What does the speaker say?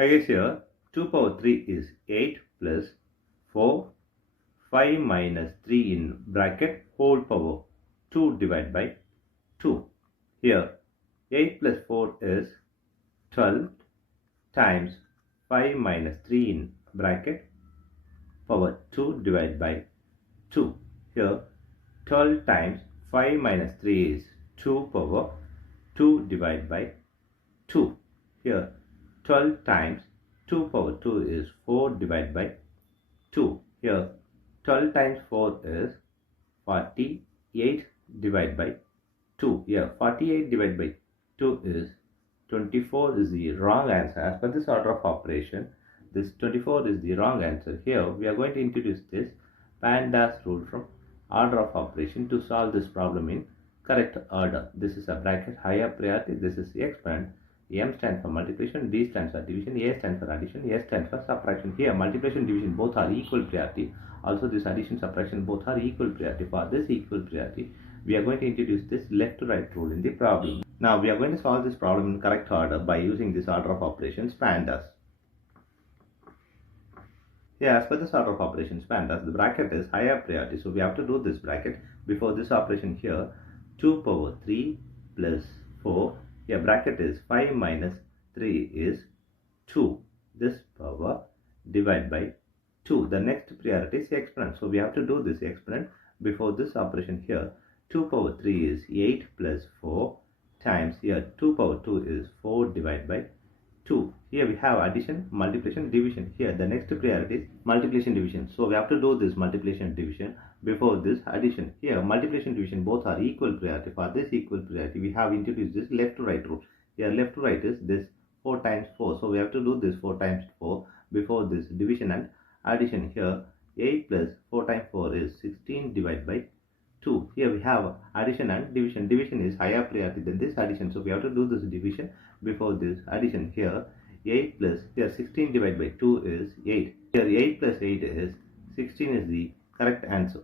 I guess here 2 power 3 is 8 plus 4, 5 minus 3 in bracket whole power 2 divided by 2. Here 8 plus 4 is 12 times 5 minus 3 in bracket power 2 divided by 2. Here 12 times 5 minus 3 is 2 power 2 divided by 2. Here 12 times 2 power 2 is 4 divided by 2. Here 12 times 4 is 48 divided by 2. Here 48 divided by 2 is 24 is the wrong answer. As per this order of operation, this 24 is the wrong answer. Here we are going to introduce this PEMDAS rule from order of operation to solve this problem in correct order. This is a bracket higher priority. This is the exponent. M stands for multiplication, D stands for division, A stands for addition, S stands for subtraction. Here multiplication division both are equal priority. Also this addition subtraction both are equal priority. For this equal priority, we are going to introduce this left to right rule in the problem. Now we are going to solve this problem in correct order by using this order of operations PEMDAS. Here as per this order of operations PEMDAS, the bracket is higher priority. So we have to do this bracket before this operation here. 2 power 3 plus 4. Here bracket is 5 minus 3 is 2. This power divided by 2. The next priority is exponent. So we have to do this exponent before this operation here. 2 power 3 is 8 plus 4 times here 2 power 2 is 4 divided by 2. Here we have addition, multiplication, division. Here the next priority is multiplication division. So we have to do this multiplication division before this addition. Here multiplication division both are equal priority. For this equal priority we have introduced this left to right rule. Here left to right is this 4 times 4. So we have to do this 4 times 4 before this division and addition. Here 8 plus 4 times 4 is 16 divided by 2. Here we have addition and division. Division is higher priority than this addition. So we have to do this division before this addition. Here 8 plus, here 16 divided by 2 is 8. Here 8 plus 8 is 16 is the correct answer.